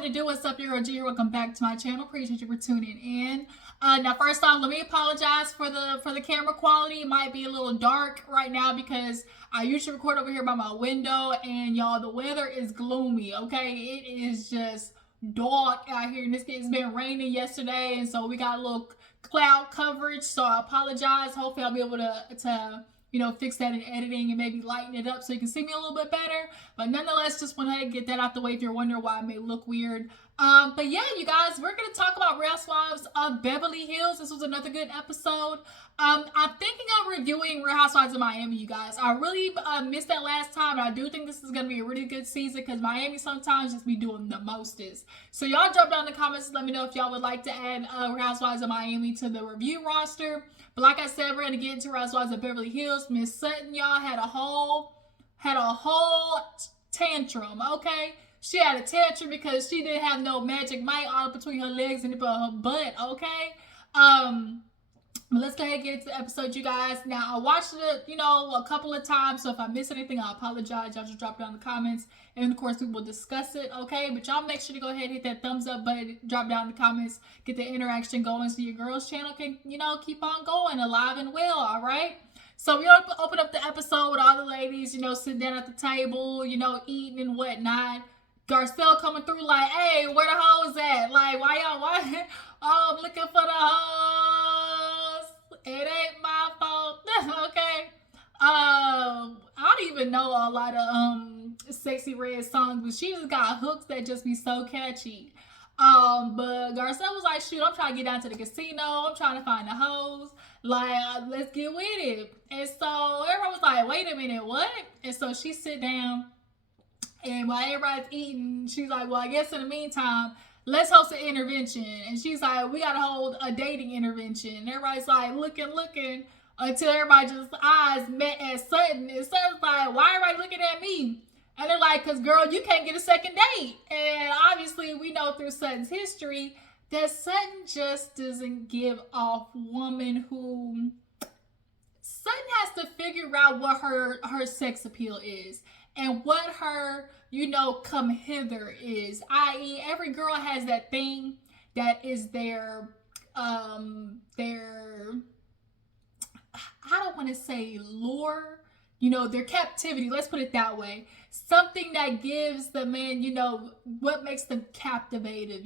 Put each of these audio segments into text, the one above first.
what it do? What's up, your OG? Welcome back to my channel. Appreciate you for tuning in. Now, first off, let me apologize for the camera quality. It might be a little dark right now because I usually record over here by my window, and y'all, the weather is gloomy. Okay, it is just dark out here, and it's been raining yesterday, and so we got a little cloud coverage. So I apologize. Hopefully, I'll be able to fix that in editing and maybe lighten it up so you can see me a little bit better. But nonetheless, just want to get that out the way if you're wondering why it may look weird. But yeah, you guys, we're going to talk about Housewives of Beverly Hills. This was another good episode. I'm thinking of reviewing Real Housewives of Miami, you guys. I really missed that last time, and I do think this is going to be a really good season because Miami sometimes just be doing the mostest. So y'all drop down in the comments and let me know if y'all would like to add Real Housewives of Miami to the review roster. But like I said, we're going to get into Real Housewives of Beverly Hills. Miss Sutton, y'all, had a whole tantrum, okay? She had a tantrum because she didn't have no magic mic all between her legs and her butt, okay? But let's go ahead and get into the episode, you guys. Now, I watched it, a couple of times, so if I miss anything, I apologize. Y'all just drop down in the comments, and of course, we will discuss it, okay? But y'all make sure to go ahead and hit that thumbs up button, drop down in the comments, get the interaction going so your girls' channel can, keep on going, alive and well, all right? So we open up the episode with all the ladies, sitting down at the table, eating and whatnot. Garcelle coming through like, hey, where the hoes at? Like, why? Oh, I'm looking for the hoes. It ain't my fault. Okay. I don't even know a lot of Sexy Red songs, but she just got hooks that just be so catchy. But Garcelle was like, shoot, I'm trying to get down to the casino. I'm trying to find the hoes. Like, let's get with it. And so everyone was like, wait a minute, what? And so she sit down. And while everybody's eating, she's like, well, I guess in the meantime, let's host an intervention. And she's like, we got to hold a dating intervention. And everybody's like, looking, until everybody's just eyes met at Sutton. And Sutton's like, why are everybody looking at me? And they're like, because, girl, you can't get a second date. And obviously, we know through Sutton's history that Sutton just doesn't give off woman who... Sutton has to figure out what her sex appeal is. And what her, come hither is. I.e., every girl has that thing that is their, I don't want to say lure, their captivity. Let's put it that way. Something that gives the man, what makes them captivative,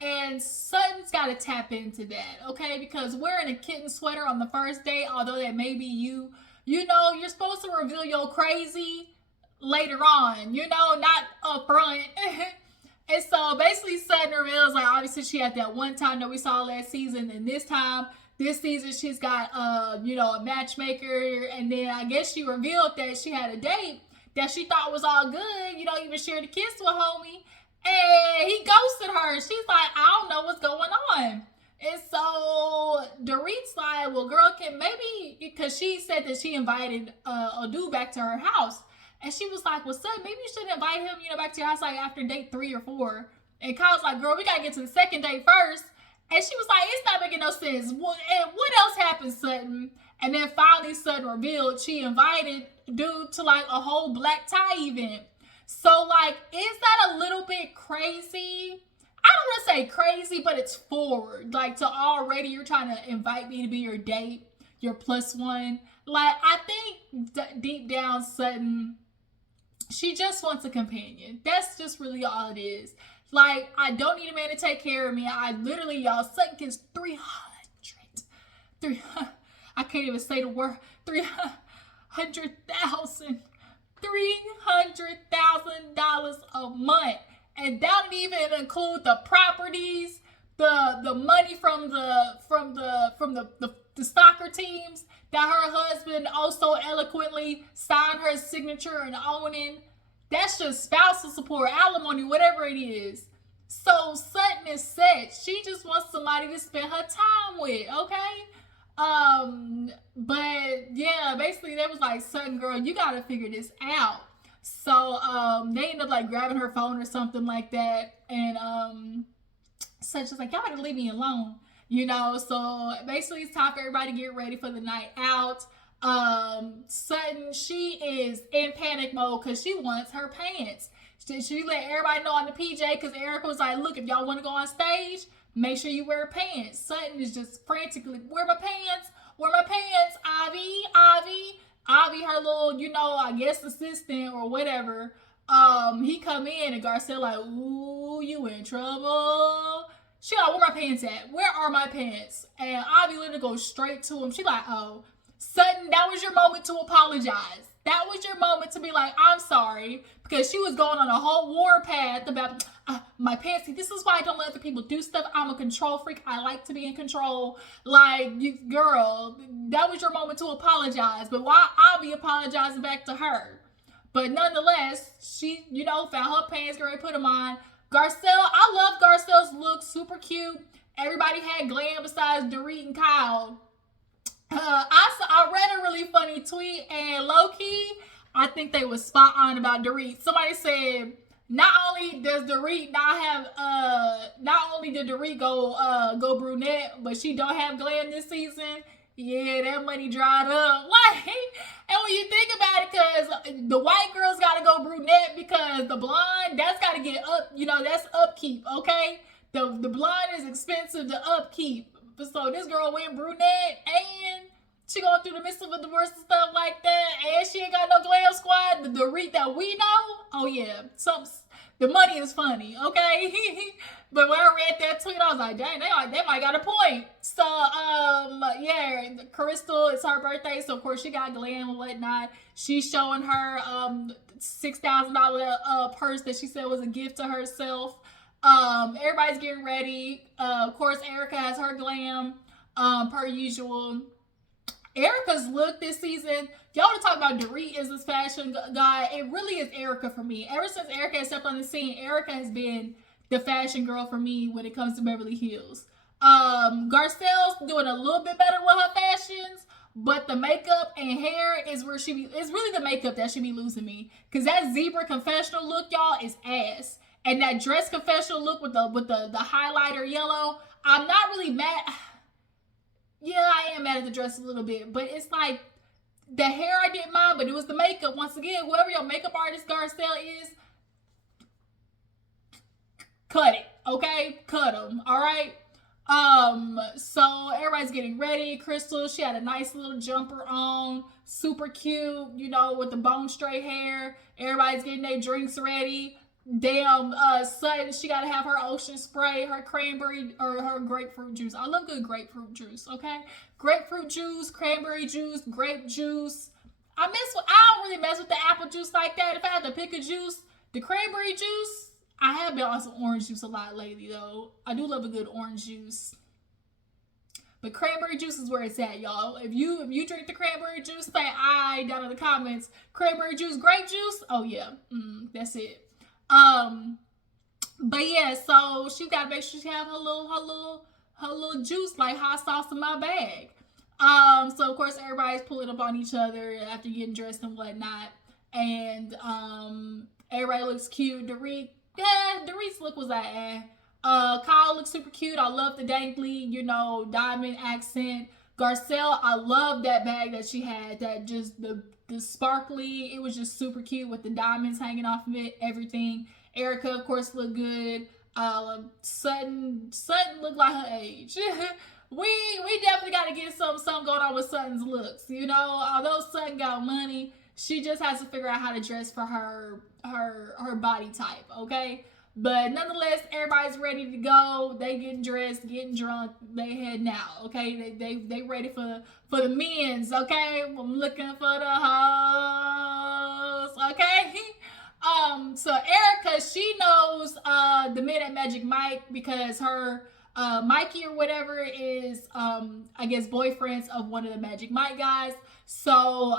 And Sutton's got to tap into that, okay? Because wearing a kitten sweater on the first date, although that may be you, you're supposed to reveal your crazy later on, not up front. And so basically Sutton reveals, like, obviously she had that one time that we saw last season, and this season she's got a matchmaker, and then I guess she revealed that she had a date that she thought was all good, even shared a kiss with homie, and he ghosted her. She's like, I don't know what's going on. And so Dorit's like, well, girl, can maybe, because she said that she invited a dude back to her house. And she was like, well, son, maybe you should invite him, back to your house, like, after date 3 or 4. And Kyle's like, girl, we got to get to the second date first. And she was like, it's not making no sense. What else happened, Sutton? And then finally Sutton revealed she invited dude to, like, a whole black tie event. So, like, is that a little bit crazy? I don't want to say crazy, but it's forward. Like, to already you're trying to invite me to be your date, your plus one. Like, I think deep down Sutton, she just wants a companion. That's just really all it is. Like, I don't need a man to take care of me. I literally, y'all, Sutton gets 300, I can't even say the word, $300,000 a month. And that don't even include the properties, the money from the soccer teams that her husband also eloquently signed her signature and owning. That's just spousal support, alimony, whatever it is. So Sutton is set. She just wants somebody to spend her time with, okay? But yeah, basically they was like, Sutton, girl, you gotta figure this out. So they end up like grabbing her phone or something like that, and Sutton's just like, y'all better leave me alone. So basically it's time for everybody to get ready for the night out. Sutton, she is in panic mode because she wants her pants. She let everybody know on the PJ because Erika was like, look, if y'all want to go on stage, make sure you wear pants. Sutton is just frantically, where my pants? Where my pants? Avi, her little, I guess assistant or whatever. He come in and Garcelle like, ooh, you in trouble. She like, where my pants at? Where are my pants? And Avi literally goes straight to him. She like, oh, Sutton, that was your moment to apologize. That was your moment to be like, I'm sorry. Because she was going on a whole war path about my pants. See, this is why I don't let other people do stuff. I'm a control freak. I like to be in control. Like, girl, that was your moment to apologize. But why Avi apologizing back to her? But nonetheless, she, found her pants, girl, put them on. Garcelle, I love Garcelle's look. Super cute. Everybody had glam besides Dorit and Kyle. I read a really funny tweet, and low-key, I think they was spot on about Dorit. Somebody said, not only does Dorit not only did Dorit go brunette, but she don't have glam this season. Yeah, that money dried up. Like, and when you think about it, because the white girls got to go brunette because the blonde, that's got to get up, that's upkeep, okay? The blonde is expensive to upkeep. So this girl went brunette and she going through the midst of a divorce and stuff like that, and she ain't got no glam squad. The Dorit that we know, oh yeah, the money is funny, okay? But when I read that tweet, I was like, dang, they might got a point. So, yeah, Crystal, it's her birthday, so of course she got glam and whatnot. She's showing her $6,000 purse that she said was a gift to herself. Everybody's getting ready. Of course, Erika has her glam, per usual. Erika's look this season, y'all want to talk about Dorit is this fashion guy. It really is Erika for me. Ever since Erika has stepped on the scene, Erika has been the fashion girl for me when it comes to Beverly Hills. Garcelle's doing a little bit better with her fashions, but the makeup and hair is where it's really the makeup that should be losing me. Because that zebra confessional look, y'all, is ass. And that dress confessional look with the highlighter yellow, I'm not really mad. Yeah, I am mad at the dress a little bit, but it's like the hair I didn't mind, but it was the makeup. Once again, whoever your makeup artist Garcelle is, cut it, okay? Cut them, all right? So everybody's getting ready. Crystal, she had a nice little jumper on, super cute, with the bone straight hair. Everybody's getting their drinks ready. Damn, Sutton, she gotta have her ocean spray, her cranberry, or her grapefruit juice. I love good grapefruit juice, okay? Grapefruit juice, cranberry juice, grape juice. I don't really mess with the apple juice like that. If I had to pick a juice, the cranberry juice, I have been on some orange juice a lot lately, though. I do love a good orange juice. But cranberry juice is where it's at, y'all. If you drink the cranberry juice, say aye down in the comments. Cranberry juice, grape juice, oh yeah, that's it. But yeah, so she gotta make sure she have her little juice, like hot sauce in my bag. So of course everybody's pulling up on each other after getting dressed and whatnot. And everybody looks cute. Dorit's look was like Kyle looks super cute. I love the dangly, diamond accent. Garcelle, I love that bag that she had, that just the sparkly, it was just super cute with the diamonds hanging off of it, everything. Erika, of course, looked good. Sutton looked like her age. we definitely got to get something going on with Sutton's looks. Although Sutton got money, she just has to figure out how to dress for her body type, okay? But nonetheless, everybody's ready to go. They getting dressed, getting drunk. They heading out, okay? They ready for the men's, okay? I'm looking for the hoes, okay? So Erika, she knows the men at Magic Mike because her Mikey or whatever is I guess boyfriends of one of the Magic Mike guys. So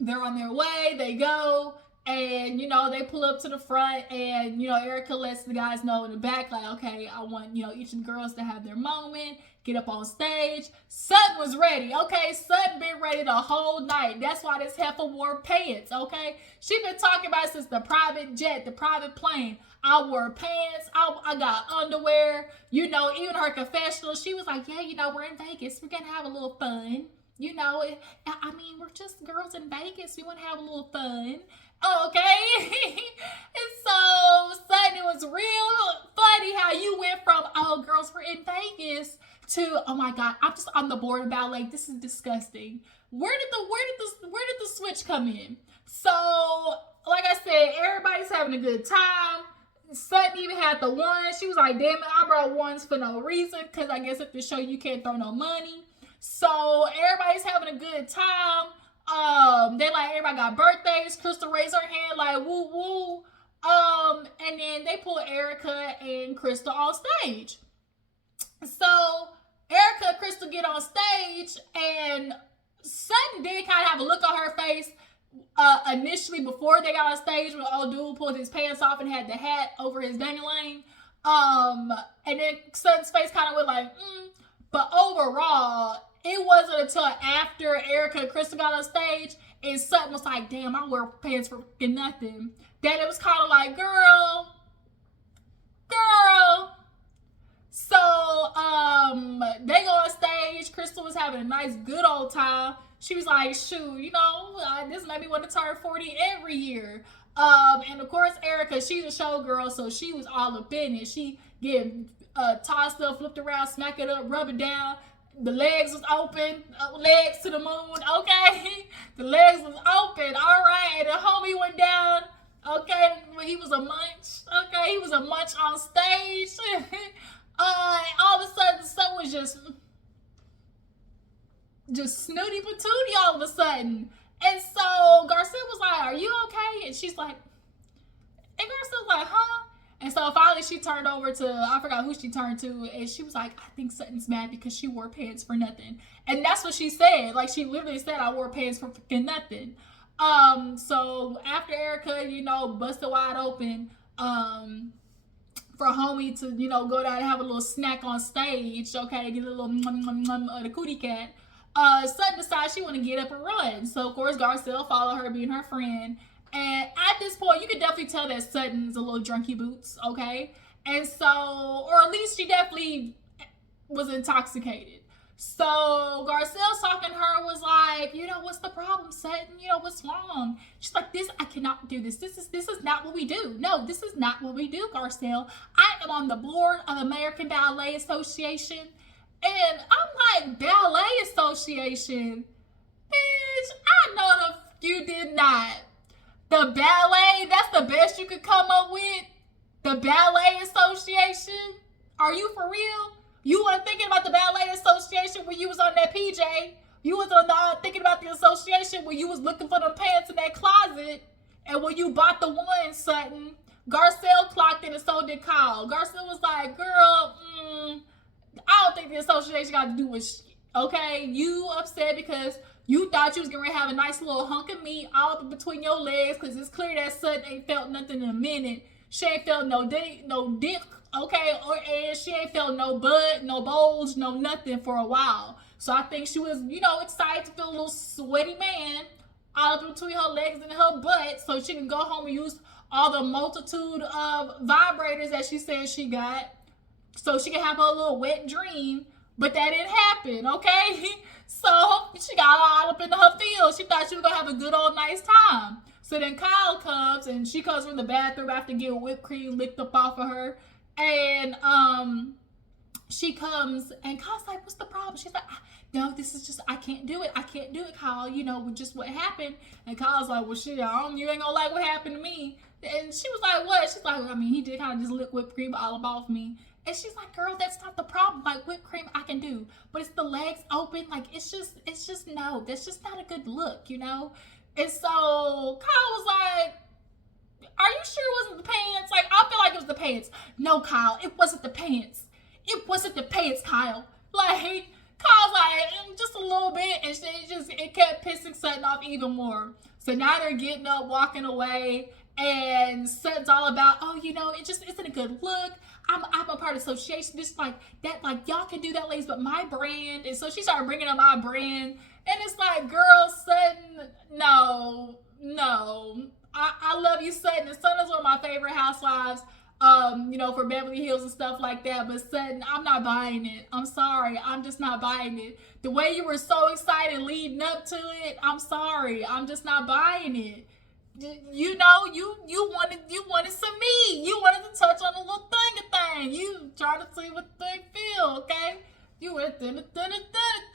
they're on their way. They go. And, they pull up to the front and, Erika lets the guys know in the back, like, okay, I want, each of the girls to have their moment, get up on stage. Sutton was ready, okay? Sutton been ready the whole night. That's why this heifer wore pants, okay? She been talking about it since the private jet, the private plane. I wore pants. I got underwear. Even her confessional, she was like, yeah, we're in Vegas. We're going to have a little fun. We're just girls in Vegas. We want to have a little fun. Okay. And so Sutton, it was real funny how you went from, oh, girls were in Vegas to, oh my God, I'm just on the board about, like, this is disgusting. Where did the switch come in? So, like I said, everybody's having a good time. Sutton even had the one. She was like, damn it, I brought ones for no reason, because I guess at the show you can't throw no money. So everybody's having a good time. They like, everybody got birthdays. Crystal raised her hand like woo woo. And then they pull Erika and Crystal on stage. So Erika and Crystal get on stage, and Sutton did kind of have a look on her face initially before they got on stage when old dude pulled his pants off and had the hat over his dangling. And then Sutton's face kind of went like, But overall, it wasn't until after Erika and Crystal got on stage and Sutton was like, damn, I wear pants for nothing, that it was kind of like, girl. So, they go on stage. Crystal was having a nice, good old time. She was like, shoot, this made me want to turn 40 every year. And of course, Erika, she's a showgirl, so she was all up in it. She getting tossed up, flipped around, smack it up, rub it down. The legs was open, legs to the moon, okay? The legs was open, all right. And the homie went down, okay? He was a munch, okay? He was a munch on stage. All of a sudden, someone was just snooty patootie all of a sudden. And so Garcelle was like, are you okay? And she's like, and Garcelle was like, huh? And so finally she turned over to, I forgot who she turned to, and she was like, I think Sutton's mad because she wore pants for nothing. And that's what she said. Like, she literally said, I wore pants for fucking nothing. So after Erika, busted wide open, for homie to, go down and have a little snack on stage, okay, get a little the cootie cat, Sutton decides she want to get up and run. So, of course, Garcelle followed her, being her friend. And at this point, you could definitely tell that Sutton's a little drunky boots, okay? And so, or at least she definitely was intoxicated. So Garcelle's talking to her, was like, what's the problem, Sutton? What's wrong? She's like, I cannot do this. This is not what we do. No, this is not what we do, Garcelle. I am on the board of American Ballet Association. And I'm like, Ballet Association? Bitch, I know you did not. The ballet, that's the best you could come up with? The Ballet Association? Are you for real? You weren't thinking about the Ballet Association when you was on that PJ. You was thinking about the association when you was looking for the pants in that closet. And when you bought the one, Sutton, Garcelle clocked it and so did Kyle. Garcelle was like, girl, I don't think the association got to do with shit, okay? You upset because you thought you was going to have a nice little hunk of meat all up between your legs, because it's clear that Sutton ain't felt nothing in a minute. She ain't felt no dick, okay? And she ain't felt no bud, no bulge, no nothing for a while. So I think she was, excited to feel a little sweaty man all up between her legs and her butt, so she can go home and use all the multitude of vibrators that she said she got, so she can have her little wet dream. But that didn't happen, okay? So she got all up into her field. She thought she was going to have a good old nice time. So then Kyle comes, and she comes from the bathroom after getting whipped cream licked up off of her. And she comes, and Kyle's like, what's the problem? She's like, no, this is just, I can't do it, Kyle, with just what happened. And Kyle's like, well, shit, you ain't gonna like what happened to me. And she was like, what? She's like, he did kind of just lick whipped cream all off me. And she's like, girl, that's not the problem. Like, whipped cream I can do, but it's the legs open. Like, it's just no, that's just not a good look, And so Kyle was like, are you sure it wasn't the pants? Like, I feel like it was the pants. No, Kyle, it wasn't the pants. It wasn't the pants, Kyle. Like, Kyle's like, just a little bit. And it kept pissing Sutton off even more. So now they're getting up, walking away. And Sutton's all about, it just isn't a good look. I'm a part of the association. Just like that, like, y'all can do that, ladies, but my brand. And so she started bringing up my brand. And it's like, girl, Sutton, no. I love you, Sutton. And Sutton is one of my favorite housewives, for Beverly Hills and stuff like that. But Sutton, I'm not buying it. I'm sorry. I'm just not buying it. The way you were so excited leading up to it, I'm sorry. I'm just not buying it. you know, you wanted some meat. You wanted to touch on a little thing. You try to see what they feel, okay? You went all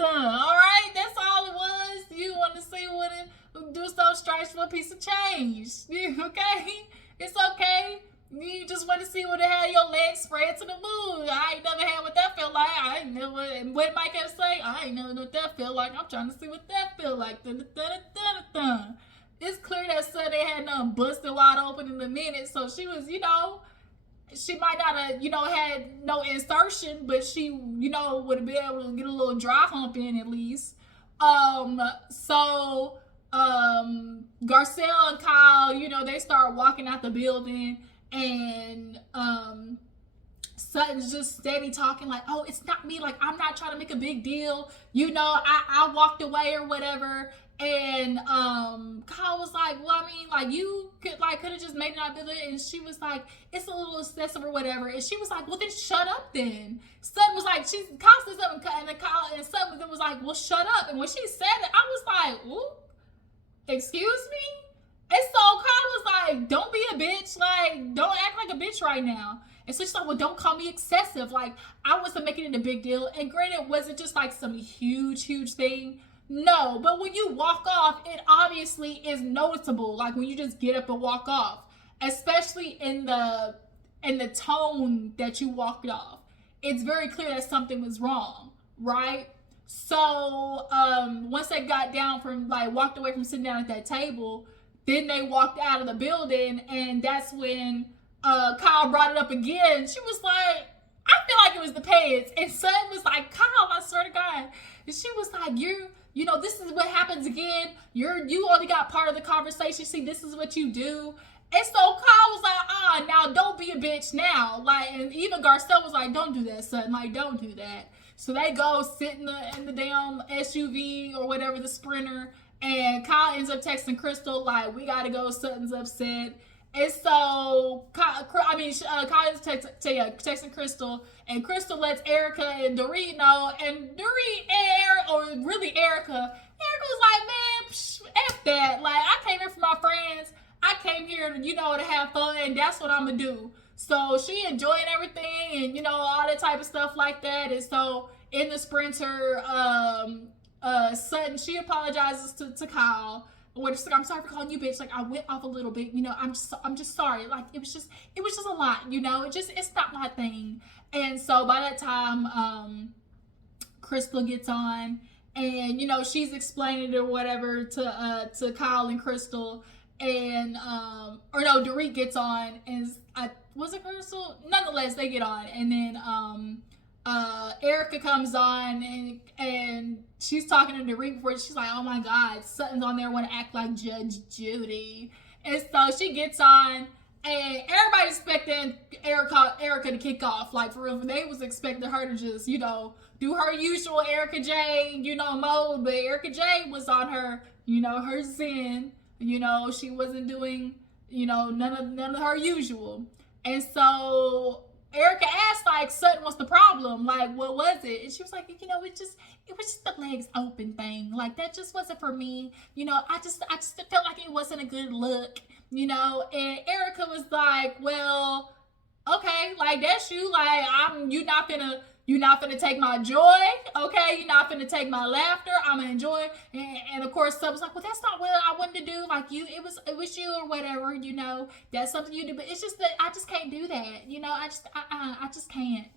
right, that's all it was. You want to see what it do some stripes for a piece of change. Okay? It's okay. You just want to see what it had your legs spread to the moon. I ain't never had what that feel like. I ain't never, and what Mike kept saying, I ain't never know what that feel like. I'm trying to see what that feel like. It's clear that Sunday had nothing busted wide open in a minute, so she was, she might not have, had no insertion, but she, would have been able to get a little dry hump in at least. So Garcelle and Kyle, they start walking out the building, and Sutton's just steady talking like, oh, it's not me, like, I'm not trying to make a big deal, I walked away or whatever. And Kyle was like, well, I mean, like, you could have just made it out of it. And she was like, it's a little excessive or whatever. And she was like, well, then shut up then. Sutton was like, Kyle said something, and Sutton was like, well, shut up. And when she said it, I was like, ooh, excuse me? And so Kyle was like, don't be a bitch. Like, don't act like a bitch right now. And so she's like, well, don't call me excessive. Like, I wasn't making it a big deal. And granted, it wasn't just like some huge thing. No, but when you walk off, it obviously is noticeable. Like when you just get up and walk off, especially in the tone that you walked off, it's very clear that something was wrong, right? So once they got down from walked away from sitting down at that table, then they walked out of the building, and that's when Kyle brought it up again. She was like, I feel like it was the pants, and Sutton was like, Kyle, I swear to God, and she was like, this is what happens again. You only got part of the conversation. See, this is what you do. And so Kyle was like, now don't be a bitch now. Like, and even Garcelle was like, don't do that, Sutton. Like, don't do that. So they go sit in the damn SUV or whatever, the Sprinter. And Kyle ends up texting Crystal, like, we got to go. Sutton's upset. And so, Kyle is texting Crystal, and Crystal lets Erika and Dorit know, and Erika was like, man, F that. Like, I came here for my friends. I came here to have fun, and that's what I'm going to do. So, she enjoying everything, and, all that type of stuff like that. And so, in the Sprinter, Sutton, she apologizes to Kyle. I'm sorry for calling you bitch. Like, I went off a little bit, I'm just sorry. Like, it was just a lot, it's not my thing. And so by that time, Crystal gets on, and she's explaining it or whatever to Kyle and Crystal, and Dorit gets on, and was it Crystal? Nonetheless, they get on, and then Erika comes on, and she's talking to Dorit before. She's like, oh my God, Sutton's on there, want to act like Judge Judy. And so she gets on, and everybody's expecting Erika to kick off. Like, for real, they was expecting her to just, do her usual Erika J, mode. But Erika J was on her, her zen. She wasn't doing, none of her usual. And so Erika asked, like, Sutton, what's the problem? Like, what was it? And she was like, it was just the legs open thing. Like, that just wasn't for me. I just felt like it wasn't a good look, And Erika was like, well, okay, like, that's you. Like, you're not gonna take my joy, okay? You're not gonna take my laughter. I'm gonna enjoy. And of course, Sub was like, well, that's not what I wanted to do. Like, it was you or whatever, That's something you do. But it's just that I just can't do that, I just can't.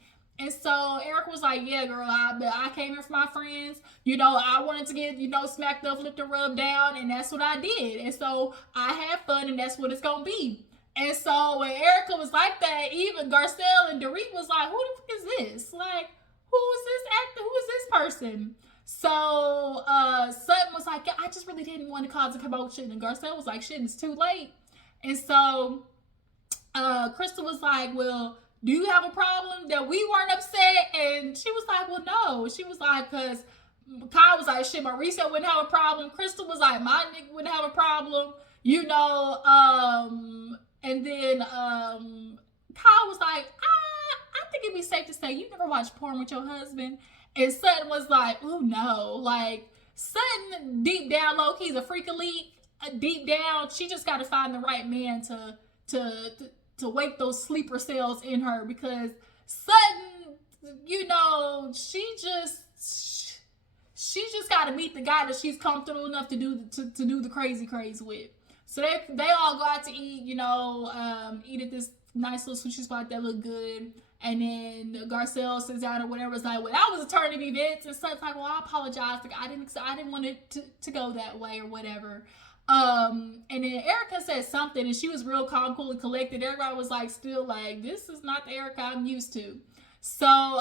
And so Erika was like, yeah, girl, I came here for my friends. I wanted to get, smacked up, flipped and rubbed down, and that's what I did. And so I had fun, and that's what it's gonna be. And so when Erika was like that, even Garcelle and Dorit was like, who the fuck is this? Like, who is this actor? Who is this person? So Sutton was like, I just really didn't want to cause a commotion. And Garcelle was like, shit, it's too late. And so Crystal was like, well, do you have a problem that we weren't upset? And she was like, well, no. She was like, because Kyle was like, shit, Mauricio wouldn't have a problem. Crystal was like, my nigga wouldn't have a problem. And then Kyle was like, I think it'd be safe to say you never watched porn with your husband. And Sutton was like, ooh, no. Like, Sutton, deep down, low-key, is a freak elite. deep down, she just got to find the right man to wake those sleeper cells in her, because Sutton, she just got to meet the guy that she's comfortable enough to do the crazy with. So they all go out to eat, eat at this nice little sushi spot that looked good. And then Garcelle sits down or whatever. It's like, well, that was a turn of events. And Sutton's like, well, I apologize. Like, I didn't want it to go that way or whatever. And then Erika said something, and she was real calm, cool, and collected. Everybody was like, still like, this is not the Erika I'm used to. So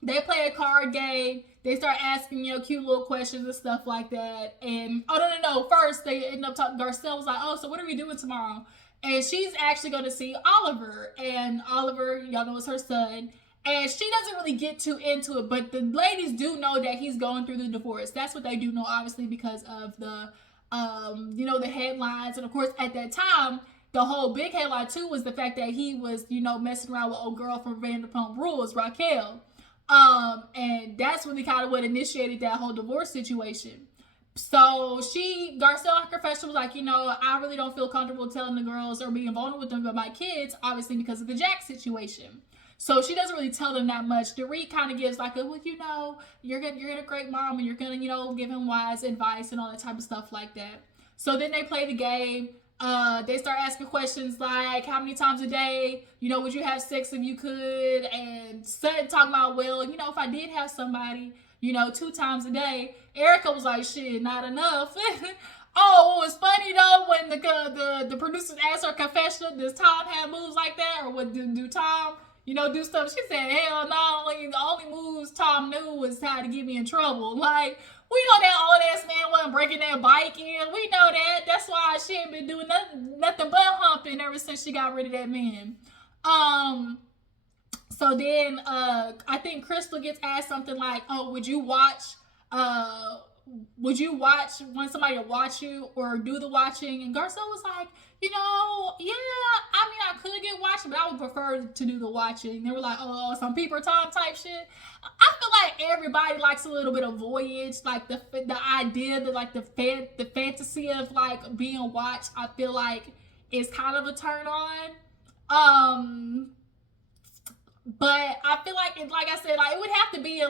they play a card game. They start asking, cute little questions and stuff like that. And, no. First, they end up talking. Garcelle was like, oh, so what are we doing tomorrow? And she's actually going to see Oliver. And Oliver, y'all know, is her son. And she doesn't really get too into it. But the ladies do know that he's going through the divorce. That's what they do know, obviously, because of the, the headlines. And, of course, at that time, the whole big headline, too, was the fact that he was, messing around with old girl from Vanderpump Rules, Raquel. And that's really kind of what initiated that whole divorce situation. So Garcelle, her confession was like, I really don't feel comfortable telling the girls or being vulnerable with them about my kids, obviously because of the Jack situation. So she doesn't really tell them that much. Dorit kind of gives like you're a great mom, and you're gonna, give him wise advice and all that type of stuff like that. So then they play the game. They start asking questions like, how many times a day, would you have sex if you could? And Sutton talking about, well, if I did have somebody, 2 times a day. Erika was like, shit, not enough. Oh, it was funny though when the producers asked her confession, does Tom have moves like that, or what do Tom, do stuff? She said, hell no, the only moves Tom knew was how to get me in trouble. Like, we know that old ass man wasn't breaking that bike in. We know that. That's why she ain't been doing nothing but humping ever since she got rid of that man. So then I think Crystal gets asked something like, oh, would you watch want somebody to watch you or do the watching? And Garcelle was like, yeah, I could get watching, but I would prefer to do the watching. They were like, oh, some Peeper Tom type shit. I feel like everybody likes a little bit of voyage, like the idea that like the fantasy of like being watched. I feel like is kind of a turn on. But I feel like like I said, like it would have to be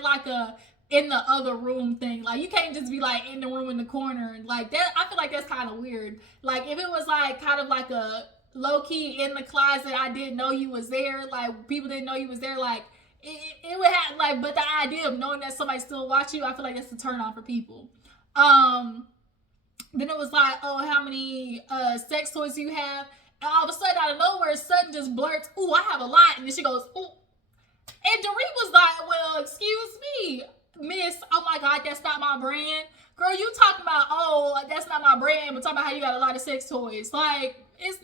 in the other room thing. Like you can't just be like in the room in the corner and like that. I feel like that's kind of weird. Like if it was like kind of like a low key in the closet, I didn't know you was there. Like people didn't know you was there. Like it would have like, but the idea of knowing that somebody still watch you, I feel like that's a turn on for people. Then it was like, oh, how many sex toys do you have? And all of a sudden, out of nowhere, Sutton just blurts, ooh, I have a lot. And then she goes, ooh. And Dorit was like, well, excuse me, miss. Oh my God, that's not my brand. Girl, you talking about, oh, that's not my brand, but talking about how you got a lot of sex toys. Like, it's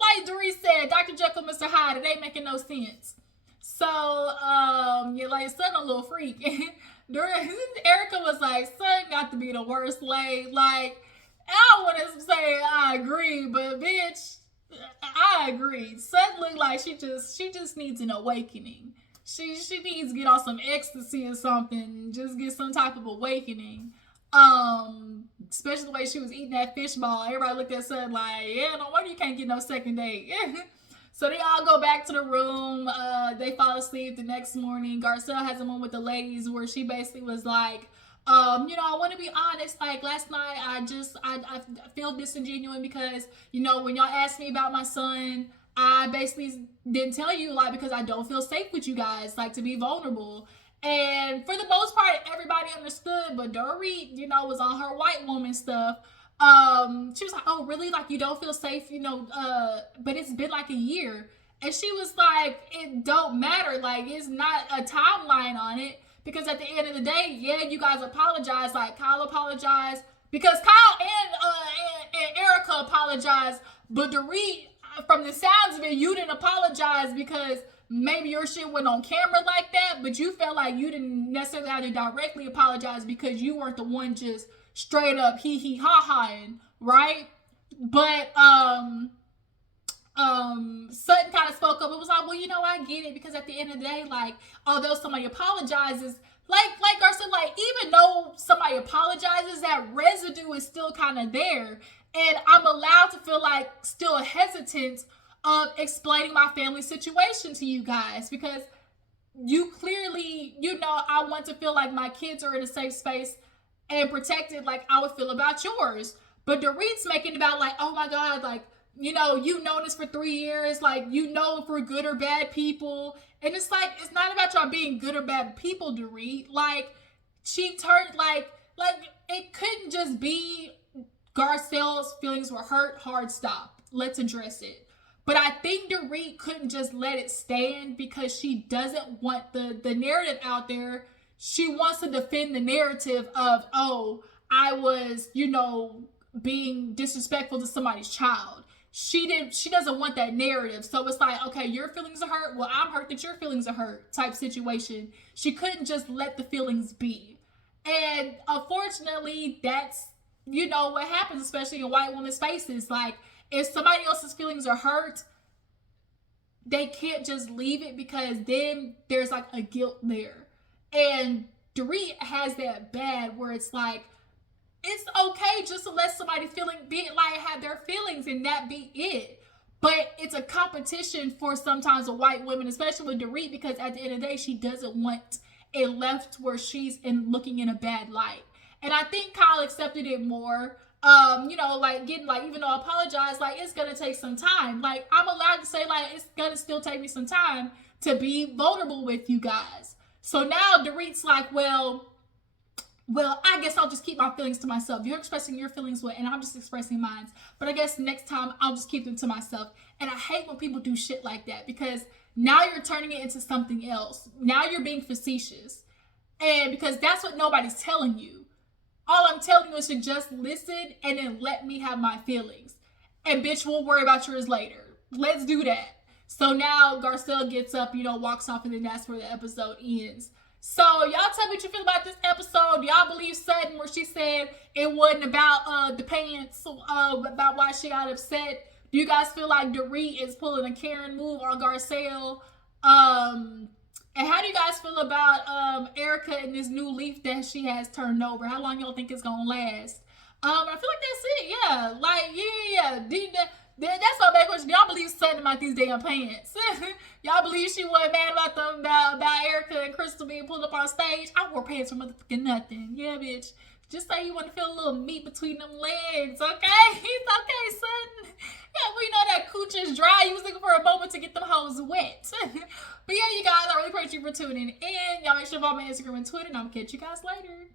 like Dorit said, Dr. Jekyll, Mr. Hyde, it ain't making no sense. So, like, Sutton a little freak. Erika was like, Sutton got to be the worst lay. Like, I don't want to say I agree, but bitch, I agree. Sutton looked like she just needs an awakening. She needs to get on some ecstasy or something. Just get some type of awakening. Especially the way she was eating that fish ball. Everybody looked at Sutton like, yeah, no wonder you can't get no second date. So they all go back to the room. They fall asleep the next morning. Garcelle has a moment with the ladies where she basically was like, I want to be honest. Like last night, I feel disingenuous because, when y'all asked me about my son, I basically didn't tell you, like, because I don't feel safe with you guys, like, to be vulnerable. And for the most part, everybody understood, but Dorit, was on her white woman stuff. She was like, oh, really? Like, you don't feel safe, but it's been like a year. And she was like, it don't matter. Like, it's not a timeline on it. Because at the end of the day, yeah, you guys apologize. Like, Kyle apologized. Because Kyle and Erika apologized. But Dorit, from the sounds of it, you didn't apologize because maybe your shit went on camera like that. But you felt like you didn't necessarily have to directly apologize because you weren't the one just straight up hee ha-haing, right? But Sutton kind of spoke up. It was like, well, I get it, because at the end of the day, like, although somebody apologizes, like Garcelle, like even though somebody apologizes, that residue is still kind of there, and I'm allowed to feel like still hesitant of explaining my family situation to you guys because you clearly, I want to feel like my kids are in a safe space and protected like I would feel about yours. But Dorit's making about like, oh my God, like, you've known us for 3 years, like, if we're good or bad people. And it's like, it's not about y'all being good or bad people, Dorit. Like, she turned, like, it couldn't just be Garcelle's feelings were hurt, hard stop. Let's address it. But I think Dorit couldn't just let it stand because she doesn't want the narrative out there. She wants to defend the narrative of, oh, I was, being disrespectful to somebody's child. She doesn't want that narrative. So it's like, okay, your feelings are hurt. Well, I'm hurt that your feelings are hurt type situation. She couldn't just let the feelings be. And unfortunately, that's, what happens, especially in white women's spaces. Like, if somebody else's feelings are hurt, they can't just leave it because then there's like a guilt there. And Dorit has that bad where it's like, it's okay just to let somebody have their feelings and that be it. But it's a competition for sometimes a white woman, especially with Dorit, because at the end of the day, she doesn't want it left where she's looking in a bad light. And I think Kyle accepted it more. Even though I apologize, like, it's gonna take some time. Like, I'm allowed to say, like, it's gonna still take me some time to be vulnerable with you guys. So now Dorit's like, well, I guess I'll just keep my feelings to myself. You're expressing your feelings, and I'm just expressing mine. But I guess next time I'll just keep them to myself. And I hate when people do shit like that because now you're turning it into something else. Now you're being facetious. And because that's what nobody's telling you. All I'm telling you is to just listen and then let me have my feelings. And bitch, we'll worry about yours later. Let's do that. So now Garcelle gets up, walks off, and then that's where the episode ends. So y'all tell me what you feel about this episode. Y'all believe Sutton where she said it wasn't about the pants, about why she got upset? Do you guys feel like Dorit is pulling a Karen move on Garcelle? And how do you guys feel about Erika and this new leaf that she has turned over? How long y'all think it's gonna last? I feel like that's it. Yeah, like yeah. That's my bad question. Y'all believe Sutton about these damn pants? Y'all believe she wasn't mad about Erika and Crystal being pulled up on stage? I wore pants for motherfucking nothing. Yeah, bitch. Just say you want to feel a little meat between them legs, okay? It's okay, Sutton. Yeah, we know that cooch is dry. You was looking for a moment to get them hoes wet. But yeah, you guys, I really appreciate you for tuning in. Y'all make sure to follow me on Instagram and Twitter, and I'll catch you guys later.